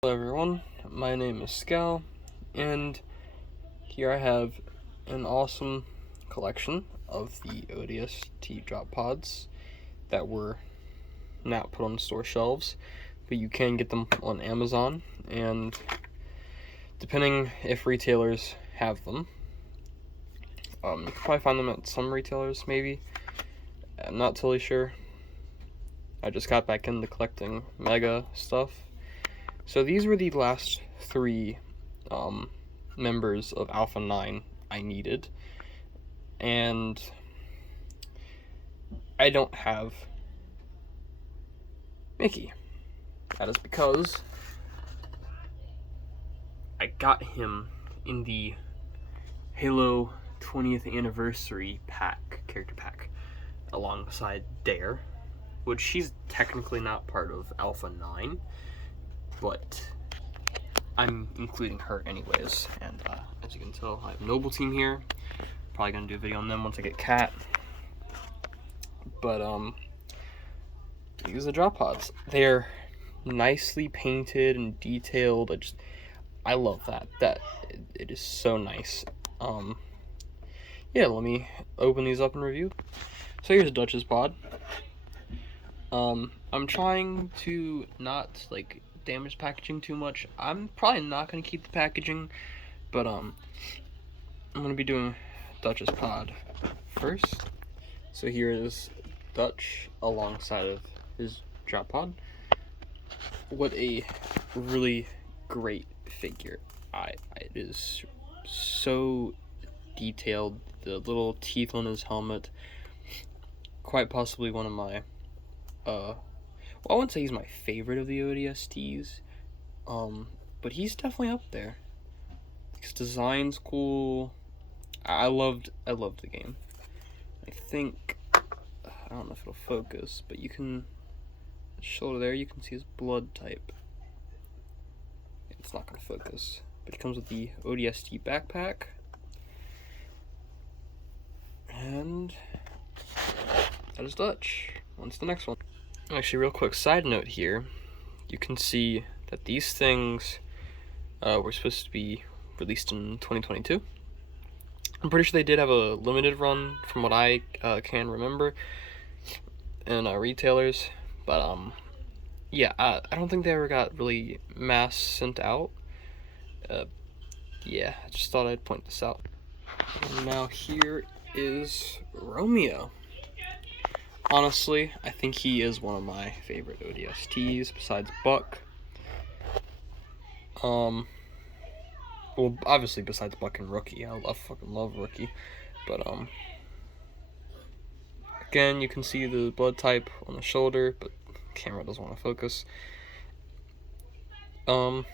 Hello everyone, my name is Scal, and here I have an awesome collection of the ODST drop pods that were not put on store shelves, but you can get them on Amazon, and depending if retailers have them, you can probably find them at some retailers maybe. I'm not totally sure. I just got back into collecting Mega stuff. So these were the last three members of Alpha 9 I needed, and I don't have Mickey. That is because I got him in the Halo 20th Anniversary pack, character pack, alongside Dare, which she's technically not part of Alpha 9, but I'm including her anyways. And as you can tell, I have Noble Team here. Probably gonna do a video on them once I get Cat. But these are the drop pods. They're nicely painted and detailed. I love that. It is so nice. Yeah, let me open these up and review. So here's Dutch's pod. I'm trying to not damage packaging too much. I'm probably not gonna keep the packaging, but I'm gonna be doing Dutch's pod first. So here is Dutch alongside of his drop pod. What a really great figure. It is so detailed. The little teeth on his helmet, quite possibly one of my well, I wouldn't say he's my favorite of the ODSTs, but he's definitely up there. His design's cool. I loved the game. I think, I don't know if it'll focus, but you can, shoulder there, you can see his blood type. It's not gonna focus, but it comes with the ODST backpack, and that is Dutch. On to the next one. Actually, real quick side note here, you can see that these things were supposed to be released in 2022. I'm pretty sure they did have a limited run from what I can remember in retailers, but yeah, I don't think they ever got really mass sent out. Yeah, I just thought I'd point this out. And now here is Romeo. Honestly, I think he is one of my favorite ODSTs besides Buck. Well, obviously besides Buck and Rookie. I fucking love Rookie. But again, you can see the blood type on the shoulder, but the camera doesn't want to focus. Honestly,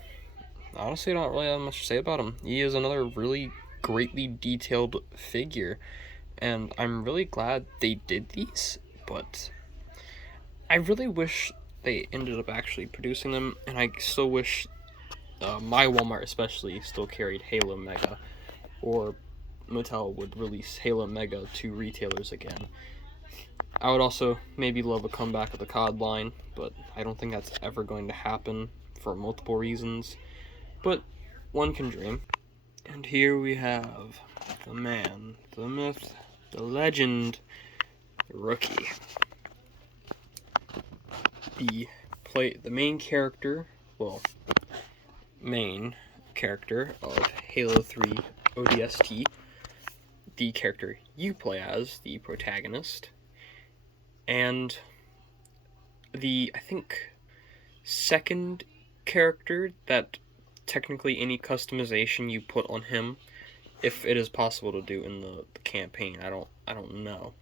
I don't really have much to say about him. He is another really greatly detailed figure, and I'm really glad they did these, but I really wish they ended up actually producing them, and I still wish my Walmart especially still carried Halo Mega, or Mattel would release Halo Mega to retailers again. I would also maybe love a comeback of the COD line, but I don't think that's ever going to happen for multiple reasons, but one can dream. And here we have the man, the myth, the legend, Rookie. The main character, main character of Halo 3 ODST, the character you play as, the protagonist, and the, I think, second character that technically any customization you put on him, if it is possible to do in the campaign, I don't know,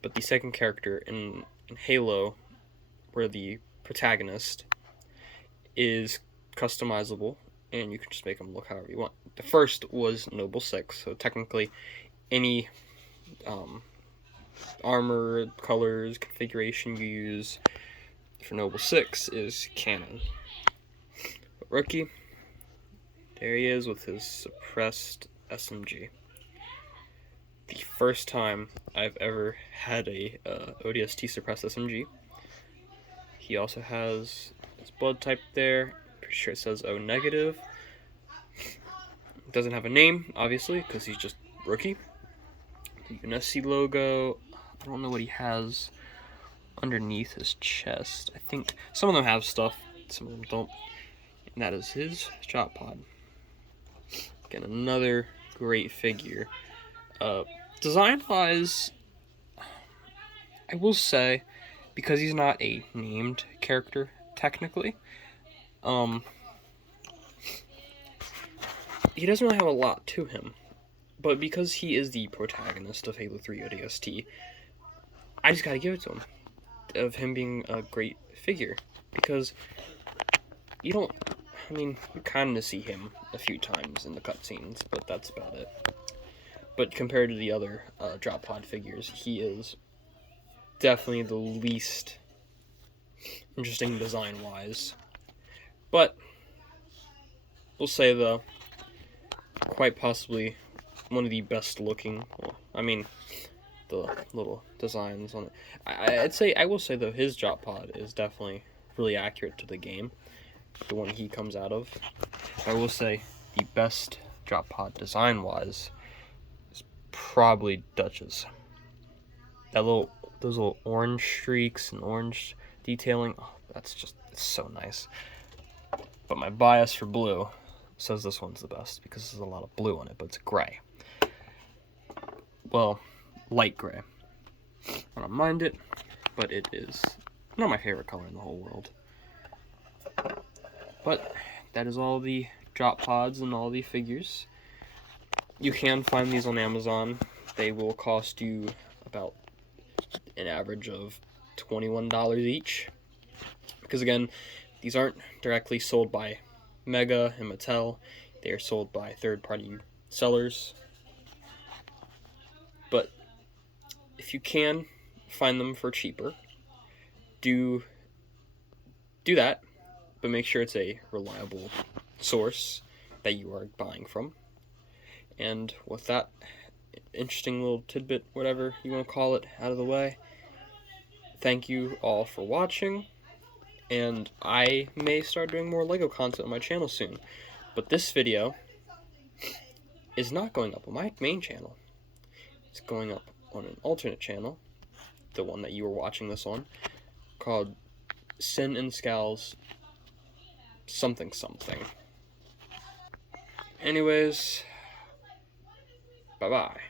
but the second character in Halo, where the protagonist is customizable, and you can just make him look however you want. The first was Noble 6, so technically any armor, colors, configuration you use for Noble 6 is canon. But Rookie, there he is with his suppressed SMG. The first time I've ever had a ODST suppressed SMG. He also has his blood type there. pretty sure it says O negative. Doesn't have a name, obviously, because he's just rookie. The UNSC logo. I don't know what he has underneath his chest. I think some of them have stuff, some of them don't. And that is his drop pod. Again, another great figure. Design-wise, I will say, because he's not a named character, technically, he doesn't really have a lot to him. But because he is the protagonist of Halo 3 ODST, I just gotta give it to him. Of him being a great figure. Because you don't... I mean, you kind of see him a few times in the cutscenes, but that's about it. But compared to the other drop pod figures, he is definitely the least interesting design-wise. But we'll say, though, quite possibly one of the best looking. Well, I mean, the little designs on it. I will say, though, his drop pod is definitely really accurate to the game. The one he comes out of. I will say the best drop pod design-wise is probably Dutch's. Those little orange streaks and orange detailing, oh, it's so nice. But my bias for blue says this one's the best because there's a lot of blue on it, but it's gray. Well, light gray. I don't mind it, but it is not my favorite color in the whole world. But that is all the drop pods and all the figures. You can find these on Amazon. They will cost you about an average of $21 each. Because again, these aren't directly sold by Mega and Mattel. They are sold by third-party sellers. But if you can find them for cheaper, do that. But make sure it's a reliable source that you are buying from. And with that interesting little tidbit, whatever you want to call it, out of the way, thank you all for watching. And I may start doing more LEGO content on my channel soon. But this video is not going up on my main channel. It's going up on an alternate channel, the one that you were watching this on, called Sin and Scowls something. Anyways, bye-bye.